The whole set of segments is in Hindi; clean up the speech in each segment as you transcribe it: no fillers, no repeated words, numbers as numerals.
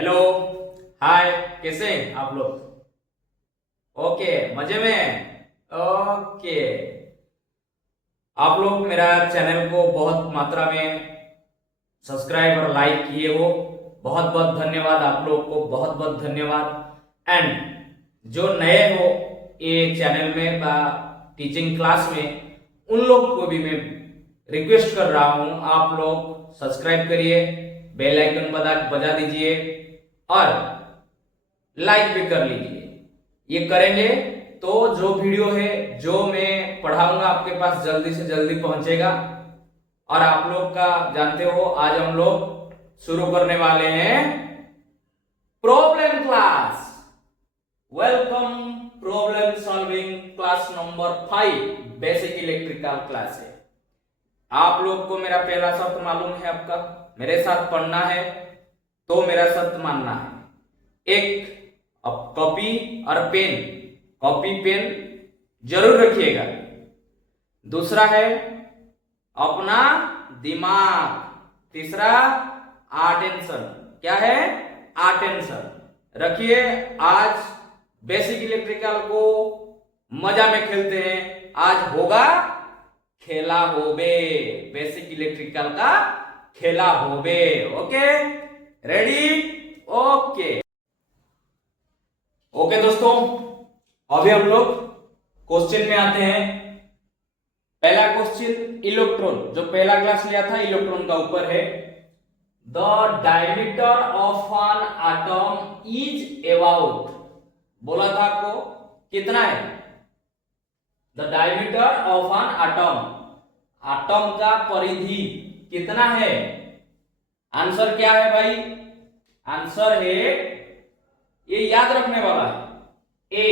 हेलो। हाय, कैसे हैं आप लोग? ओके, मजे में। ओके, आप लोग मेरा चैनल को बहुत मात्रा में सब्सक्राइब और लाइक किए हो। बहुत बहुत धन्यवाद आप लोग को, बहुत बहुत धन्यवाद। एंड जो नए हो ये चैनल में बा टीचिंग क्लास में, उन लोग को भी मैं रिक्वेस्ट कर रहा हूं, आप लोग सब्सक्राइब करिए, बेल आइकन बजा दीजिए और लाइक भी कर लीजिए। ये करेंगे तो जो वीडियो है, जो मैं पढ़ाऊंगा, आपके पास जल्दी से जल्दी पहुंचेगा। और आप लोग का जानते हो, आज हम लोग शुरू करने वाले हैं problem class. Welcome problem solving class number 5, basic electrical class है। आप लोग को मेरा पहला शर्त मालूम है, आपका मेरे साथ पढ़ना है तो मेरा शर्त मानना है। एक कॉपी और पेन, कॉपी पेन जरूर रखिएगा। दूसरा है अपना दिमाग। तीसरा अटेंशन। क्या है? अटेंशन रखिए। आज बेसिक इलेक्ट्रिकल को मजा में खेलते हैं। आज होगा खेला होबे, बेसिक इलेक्ट्रिकल का खेला होबे। Okay, ready? ओके ओके दोस्तों, अभी हम लोग क्वेश्चन में आते हैं। पहला क्वेश्चन इलेक्ट्रॉन, जो पहला क्लास लिया था इलेक्ट्रॉन का ऊपर है। The diameter of an atom is about, बोला था आपको कितना है? The diameter of an atom, atom का परिधि कितना है? आंसर क्या है भाई? आंसर है, ये याद रखने वाला है, ए।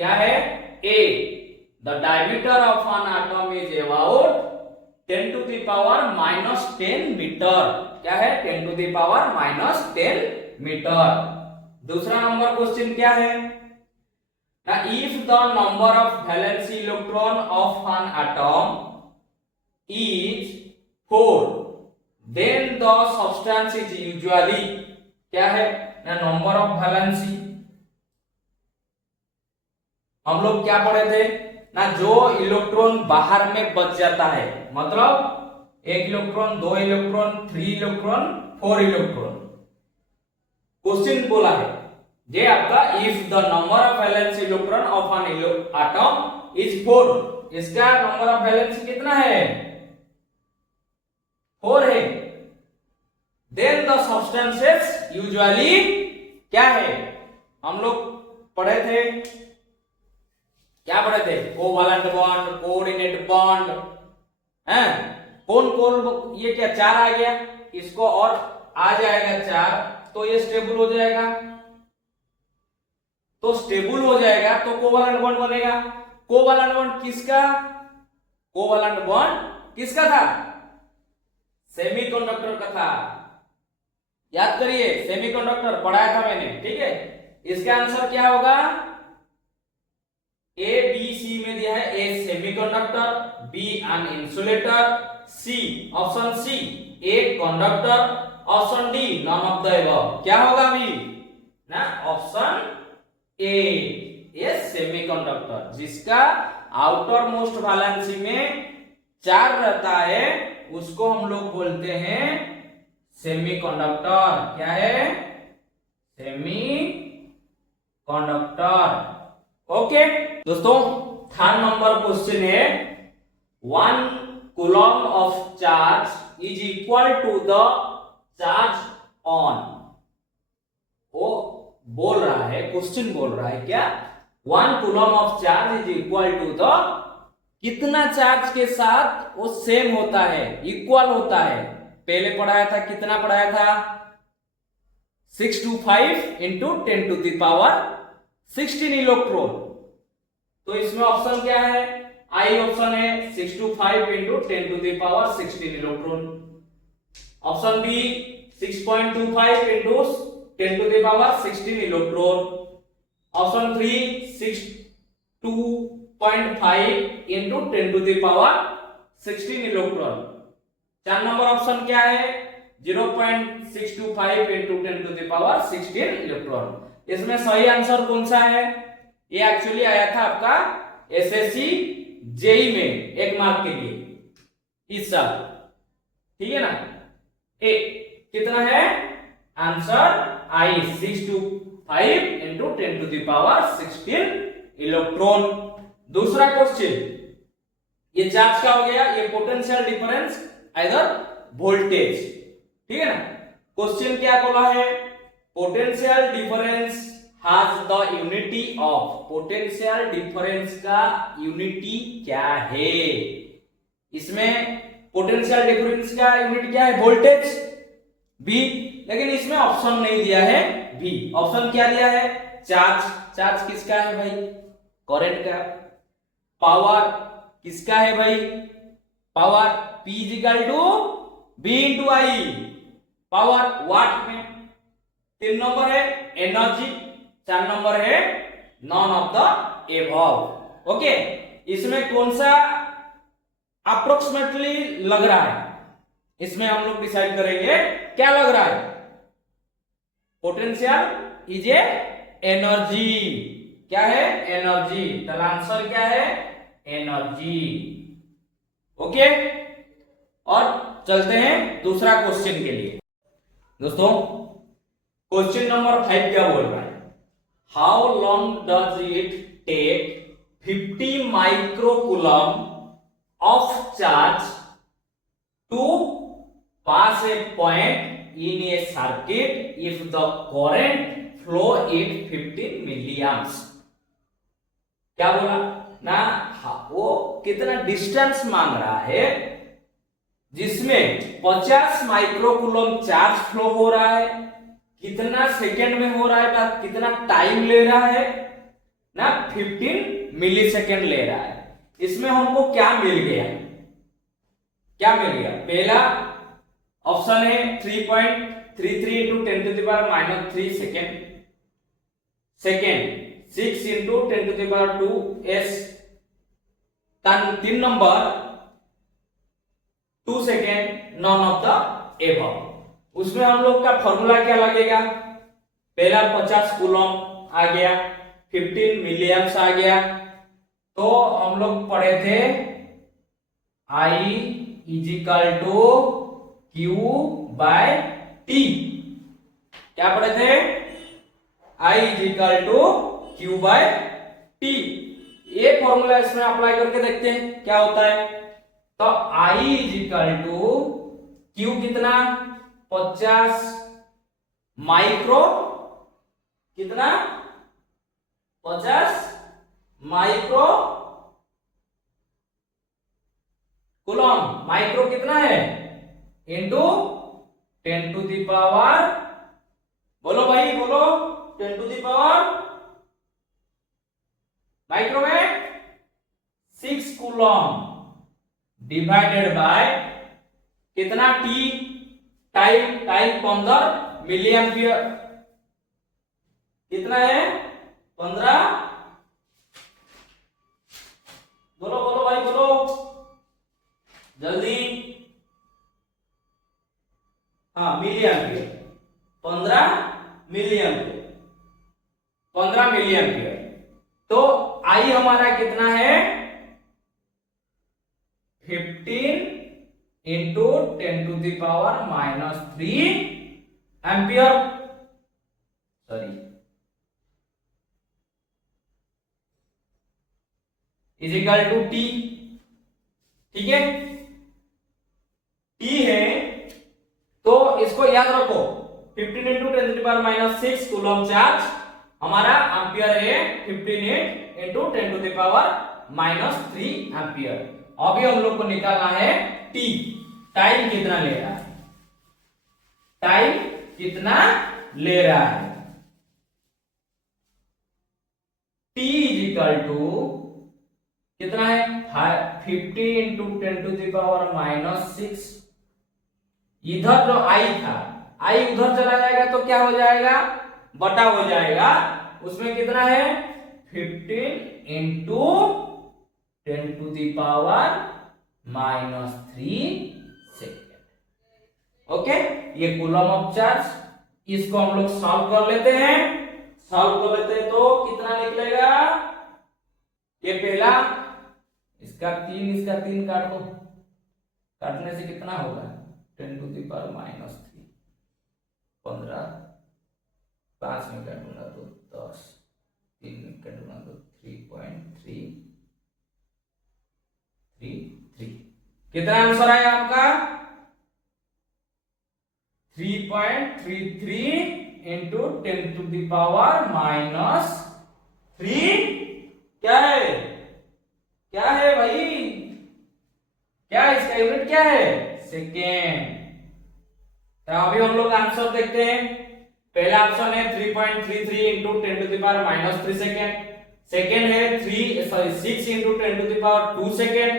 क्या है? A. The diameter of an atom is about 10 to the power -10 meter. क्या है? 10 टू द पावर -10 मीटर। दूसरा नंबर क्वेश्चन क्या है? If the number of valence electron of an atom is 4, then the substance is usually, क्या है ना, नंबर ऑफ वैलेंसी। हम लोग क्या पढ़े थे ना, जो इलेक्ट्रॉन बाहर में बच जाता है, मतलब 1 electron, 2 electron, 3 electron, 4 electron. Question बोला है जे आपका, if the number of valence electron of an atom is 4, इसका नंबर ऑफ वैलेंसी कितना है? 4 है। देन द सब्सटेंसेस यूजुअली क्या है? हम लोग पढ़े थे, क्या पढ़े थे? कोवैलेंट बॉन्ड, कोऑर्डिनेट बॉन्ड, हैं? कौन कौन, ये क्या 4 आ गया, इसको और आ जाएगा 4 तो ये स्टेबल हो जाएगा। तो स्टेबल हो जाएगा तो कोवैलेंट बॉन्ड बनेगा। कोवैलेंट बॉन्ड किसका? कोवैलेंट बॉन्ड किसका था? सेमीकंडक्टर का था। याद करिए, सेमीकंडक्टर पढ़ाया था मैंने, ठीक है। इसका आंसर क्या होगा? ए बी सी में दिया है, A semiconductor, B an insulator, C option C a conductor, option D none of the above. क्या होगा अभी ना? ऑप्शन ए सेमीकंडक्टर, जिसका आउटर मोस्ट वैलेंसी में 4 रहता है, उसको हम लोग बोलते हैं सेमीकंडक्टर। क्या है? सेमीकंडक्टर। ओके दोस्तों, थर्ड नंबर क्वेश्चन है, 1 coulomb of charge is equal to the charge on. वो बोल रहा है, क्वेश्चन बोल रहा है क्या, 1 coulomb of charge is equal to the, कितना चार्ज के साथ वो सेम होता है, इक्वल होता है? पहले पढ़ाया था, कितना पढ़ाया था? 625 into 10 to the power 16 electron. तो इसमें ऑप्शन क्या है? आई ऑप्शन है 625 into 10 to the power 16 electron. Option B 6.25 into 10 to the power 16 electron. Option 3 6.25 into 10 to the power 16 electron. 4 नंबर ऑप्शन क्या है? 0.625 इंटू 10⁻16 इलेक्ट्रॉन। इसमें सही आंसर कौन सा है? ये एक्चुअली आया था आपका एसएससी जेई में 1 मार्क के लिए इस साल, ठीक है ना। ए कितना है आंसर? आई 625 इंटू 10⁻16 इलेक्ट्रॉन। दूसरा क्वेश्चन, ये चार्ज का हो गया, ये पोटेंशियल डिफरेंस इधर वोल्टेज, ठीक है ना। क्वेश्चन क्या बोला है? Potential difference has the unity of, potential difference का यूनिटी क्या है? इसमें पोटेंशियल डिफरेंस का यूनिट क्या है? वोल्टेज बी, लेकिन इसमें ऑप्शन नहीं दिया है बी। ऑप्शन क्या दिया है? चार्ज। चार्ज किसका है भाई? करंट का। पावर किसका है भाई? Power P is equal to B into I, power watt में। 3 नंबर है एनर्जी, 4 नंबर है none of the above. Okay, इसमें कौन सा अप्रोक्सीमेटली लग रहा है, इसमें हम लोग डिसाइड करेंगे क्या लग रहा है। पोटेंशियल इज ए एनर्जी, क्या है? एनर्जी। तो आंसर क्या है? एनर्जी। ओके, और चलते हैं दूसरा क्वेश्चन के लिए। दोस्तों क्वेश्चन नंबर 5 क्या बोल रहा है? How long does it take 50 microcoulomb of charge to pass a point in a circuit if the current flow is 15 milliamps। क्या बोला ना? वो कितना डिस्टेंस मांग रहा है जिसमें 50 माइक्रोकूलम चार्ज फ्लो हो रहा है, कितना सेकेंड में हो रहा है, कितना टाइम ले रहा है ना? 15 मिली सेकेंड ले रहा है। इसमें हमको क्या मिल गया? क्या मिल गया? पहला ऑप्शन है 3.33 into 10⁻³ second. Second 6 into 10⁻² s। 3 number 2 second non of the above. उसमें हम लोग का फॉर्मूला क्या लगेगा? पहला 50 कूलम आ गया, 15 मिलियम्स आ गया। तो हम लोग पढ़े थे I equal to Q by T। क्या पढ़े थे? I equal to Q by T। ये फॉर्मूला इसमें अप्लाई करके देखते हैं क्या होता है। तो I इजिकल टू Q कितना? 50 माइक्रो, कितना? 50 माइक्रो कूलम। माइक्रो कितना है? इंटू 10⁻, बोलो भाई बोलो, 10⁻, माइक्रो में 6 कूलम डिवाइडेड बाय कितना? T, time 15 milli ampere. कितना है? 15, बोलो बोलो भाई बोलो जल्दी। हाँ, milli ampere, 15 milli ampere, 15 milli ampere. तो आई हमारा कितना है? 15 into 10⁻³ ampere, sorry, equal to T. ठीक है, टी है तो इसको याद रखो, 15 इंटू 10⁻⁻6 कूलम चार्ज हमारा एम्पियर है 15 इंटू 10⁻³ एम्पियर। अभी हम लोग को निकालना है टी, टाइम कितना ले रहा है, टाइम कितना ले रहा है। टी इजिकल टू कितना है? 50 इंटू 10⁻⁻6। इधर जो आई था, आई उधर चला जाएगा तो क्या हो जाएगा? बटा हो जाएगा। उसमें कितना है? 15 इंटू 10⁻³ सेकेंड। ओके, ये कूलम ऑफ चार्ज, इसको हम लोग सॉल्व कर लेते हैं। सॉल्व कर लेते हैं तो कितना निकलेगा, ये पहला, इसका 3 काट दो, काटने से कितना होगा 10 टू द पावर -3, 15, 5 में काटूंगा तो 10, 3 में काटूंगा तो 3.333। कितना आंसर आया आपका 3.33 इंटू 10 टू द पावर -3। क्या है, क्या है भाई, क्या है इसका यूनिट, क्या है सेकेंड। तो अभी हम लोग आंसर देखते हैं। पहला ऑप्शन है 3.33 into 10 to the power -3 second. Second है 6 into 10 to the power 2 second.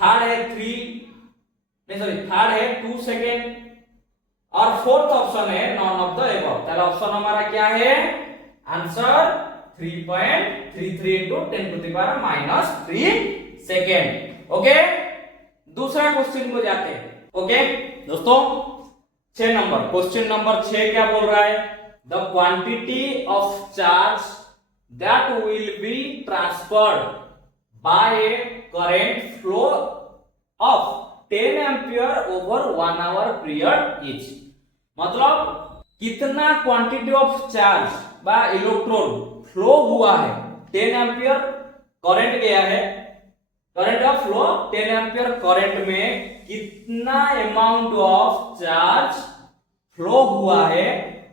Third है 2 सेकेंड। और फोर्थ ऑप्शन है नॉन ऑफ द एबव। पहला ऑप्शन हमारा क्या है answer 3.33 into 10 to the power -3 second. Okay, दूसरा क्वेश्चन को जाते हैं। ओके दोस्तों, 6 नंबर, क्वेश्चन नंबर 6 क्या बोल रहा है, the quantity of charge that will be transferred by A current flow of 10 ampere over 1 our period is. मतलब कितना क्वांटिटी ऑफ चार्ज बा इलेक्ट्रॉन फ्लो हुआ है, 10 एम्पियर करंट गया है, current of flow 10 ampere current में कितना अमाउंट ऑफ चार्ज फ्लो हुआ है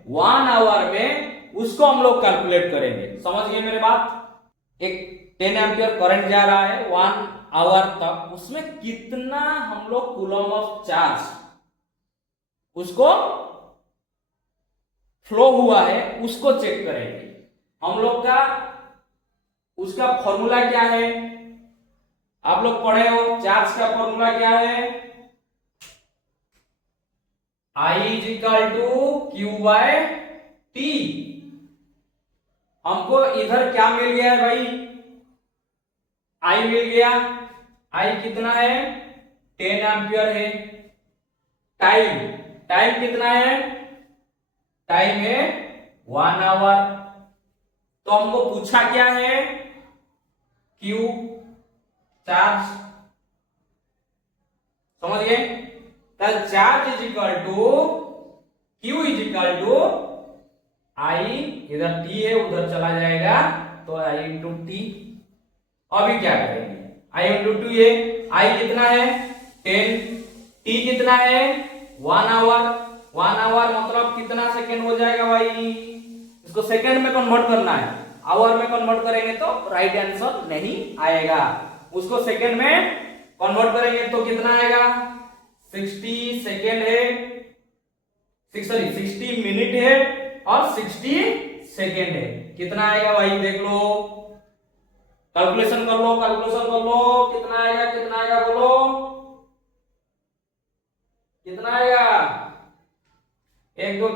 1 आवर में, उसको हम लोग कैलकुलेट करेंगे। समझ गए मेरे बात, एक 10 एम्पियर करंट जा रहा है 1 आवर तक, उसमें कितना हम लोग कूलम ऑफ चार्ज उसको फ्लो हुआ है उसको चेक करेंगे। हम लोग का उसका फॉर्मूला क्या है, आप लोग पढ़े हो, चार्ज का फॉर्मूला क्या है, I is equal to Q by T. हमको इधर क्या मिल गया है भाई, I मिल गया। I कितना है 10 एम्पियर है। टाइम कितना है, टाइम है 1 आवर। तो हमको पूछा क्या है Q चार्ज, समझ गए। Charge is equal to Q is equal to I, इधर T है उधर चला जाएगा तो I इंटू टी। अभी क्या करेंगे, I इंटू टू, ये I कितना है 10, T कितना है 1 आवर। 1 आवर मतलब कितना सेकेंड हो जाएगा भाई, इसको सेकेंड में कन्वर्ट करना है, आवर में कन्वर्ट करेंगे तो राइट आंसर नहीं आएगा। उसको सेकेंड में कन्वर्ट करेंगे तो कितना आएगा 60 सेकेंड है, 60 मिनट है और 60 सेकेंड है। कितना आएगा भाई देख लो, कैलकुलेशन कर लो, कितना आएगा बोलो, कितना आएगा 1 2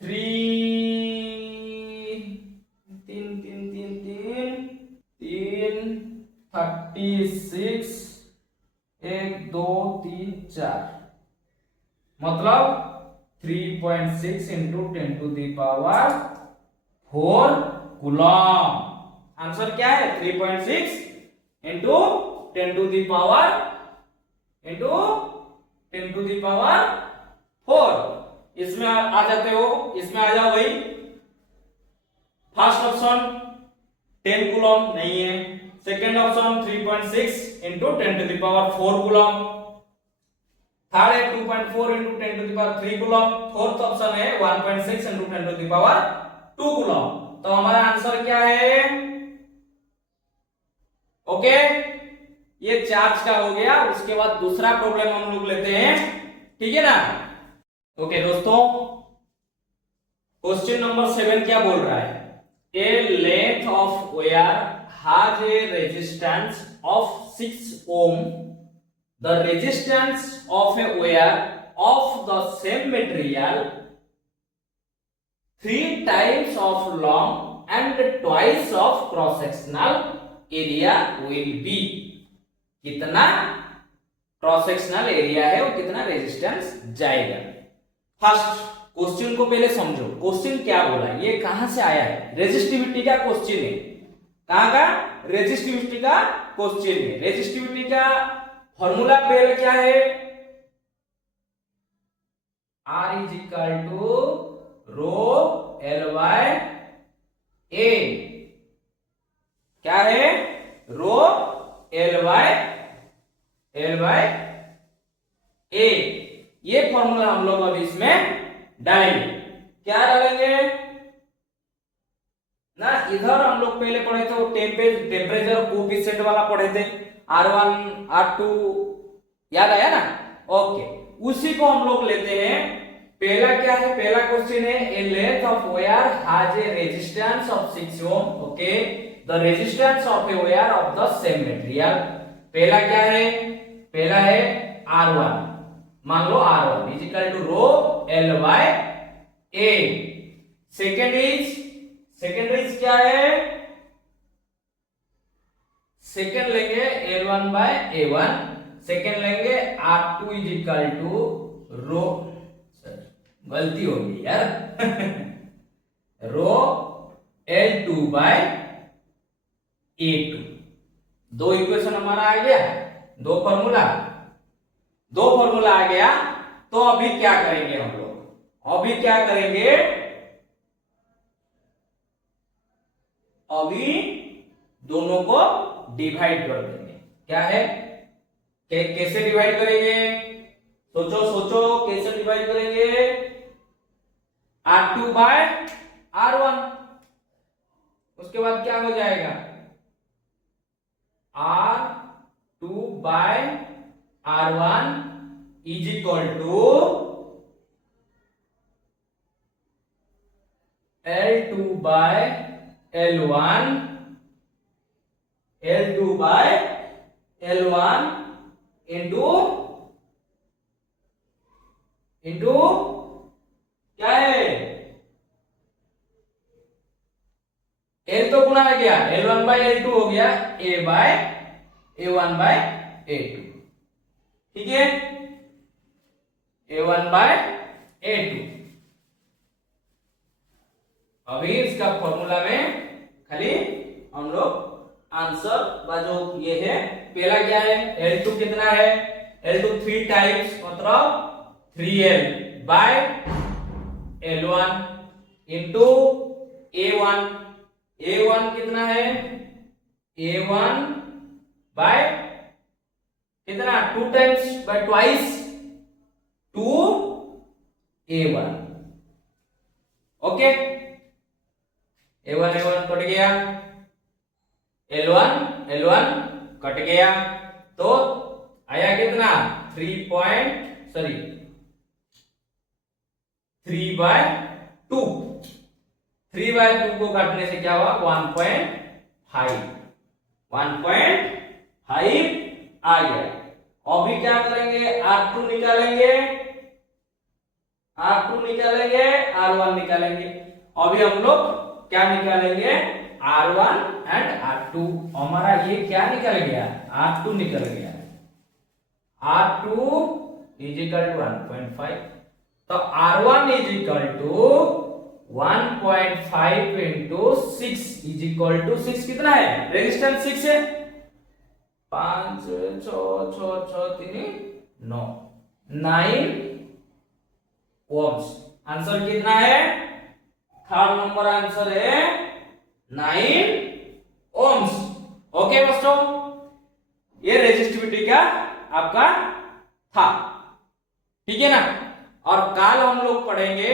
3 36, 1 2 3 4, मतलब 3.6 into 10 to the power 4 coulomb. Answer क्या है 3.6 इंटू 10 टू द पावर 4। इसमें आ जाते हो, इसमें आ जाओ भाई। फर्स्ट ऑप्शन 10 कूलम नहीं है, second option 3.6 into 10 to the power 4 coulomb, third है 2.4 into 10 to the power 3 coulomb, fourth option है 1.6 into 10 to the power 2 coulomb. तो हमारा आंसर क्या है, ओके ये चार्ज का हो गया। उसके बाद दूसरा प्रॉब्लम हम लोग लेते हैं, ठीक है ना। ओके दोस्तों, क्वेश्चन नंबर 7 क्या बोल रहा है, a length of wire has a resistance of 6 ohm. The resistance of a wire of the same material 3 times of long and twice of cross sectional area will be कितना क्रॉस सेक्शनल एरिया है वो कितना रेजिस्टेंस जाएगा। फर्स्ट क्वेश्चन को पहले समझो, क्वेश्चन क्या बोला, ये कहां से आया है, रेजिस्टिविटी का क्वेश्चन है। कहां का, रेजिस्टिविटी का क्वेश्चन है। रेजिस्टिविटी का फॉर्मूला पहले क्या है, R is equal to rho L by A. क्या है, रो एल बाय ए। ये फॉर्मूला हम लोग अभी इसमें डालेंगे। क्या डालेंगे ना, इधर हम लोग पहले पढ़े थे वो टेम्परेचर कोएफिशिएंट वाला पढ़े थे, R1 R2 याद आया ना। ओके, उसी को हम लोग लेते हैं। पहला क्या है, पहला क्वेश्चन है a length of wire has a resistance of 6 ohm. Okay, the resistance of a wire of the same material. पहला क्या है, पहला है R1, मान लो R1 is equal to rho L by A. Second is क्या है, सेकेंड लेंगे L1 बाय A1। सेकेंड लेंगे R2 इज इक्वल टू रो, गलती हो गई यार रो L2 बाय A2। दो इक्वेशन हमारा आ गया, दो फॉर्मूला आ गया। तो अभी क्या करेंगे हम लोग, अभी क्या करेंगे, अभी दोनों को डिवाइड कर देंगे। क्या है, कैसे डिवाइड करेंगे, सोचो कैसे डिवाइड करेंगे। R2 बाय R1, उसके बाद क्या हो जाएगा, R2 by R1 is equal to L2 by L1, L2 by L1 into क्या है, L तो गुना आ गया, L1 बाय L2 हो गया A1 बाय A2। ठीक है, A1 बाय A2। अभी इसका फॉर्मूला में खाली हम लोग आंसर जो ये है, पहला क्या है, L2 कितना है, L2 3 टाइम्स मतलब 3L bye L1 into A1 कितना है, A1 बाय कितना 2 times bye twice 2A1। Okay, A1 cut गया, L1 कट गया, तो आया कितना 3/2। 3/2 को काटने से क्या हुआ 1.5 आ गया। अभी क्या करेंगे, R2 निकालेंगे, R1 निकालेंगे। अभी हम लोग क्या निकालेंगे, R1 एंड R2। हमारा ये क्या निकल गया, R2 निकल गया। R2 इज इक्वल टू 1.5, तो R1 is equal to 1.5 into 6 is equal to 6 कितना है, रेजिस्टेंस 6 है, 5 6 6 6 3 9 ओम्स। आंसर कितना है, थर्ड नंबर आंसर है 9 ओम्स। ओके बच्चों, ये रेजिस्टिविटी का आपका था, ठीक है ना। और कल हम लोग पढ़ेंगे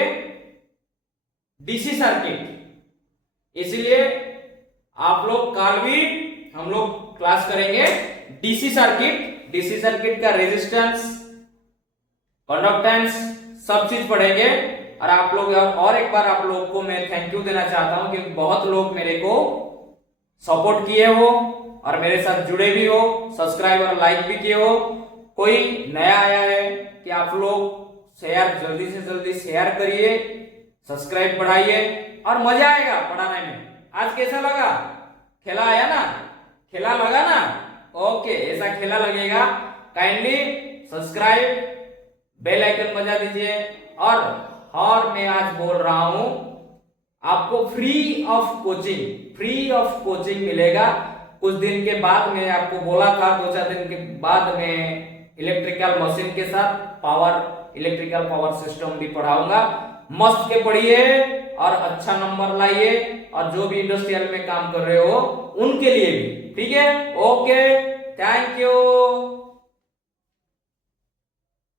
डीसी सर्किट, इसलिए आप लोग कल भी हम लोग क्लास करेंगे डीसी सर्किट का रेजिस्टेंस, कंडक्टेंस सब चीज पढ़ेंगे। और आप लोग और एक बार आप लोग को मैं थैंक यू देना चाहता हूं कि बहुत लोग मेरे को सपोर्ट किए हो और मेरे साथ जुड़े भी हो, सब्सक्राइब और लाइक भी किए हो। कोई नया आया है कि आप लोग शेयर जल्दी से जल्दी शेयर करिए, सब्सक्राइब बढ़ाइए और मजा आएगा पढ़ाने में। आज कैसा लगा, खेला आया ना, खेला लगा ना, ओके ऐसा खेला लगेगा। काइंडली सब्सक्राइब, बेल आइकन बजा दीजिए। और मैं आज बोल रहा हूं आपको फ्री ऑफ कोचिंग मिलेगा कुछ दिन के बाद। मैं आपको बोला था 2-4 दिन के बाद मैं इलेक्ट्रिकल मशीन के साथ इलेक्ट्रिकल पावर सिस्टम भी पढ़ाऊंगा। मस्त के पढ़िए और अच्छा नंबर लाइए, और जो भी इंडस्ट्रियल में काम कर रहे हो उनके लिए भी, ठीक है। Okay, thank you.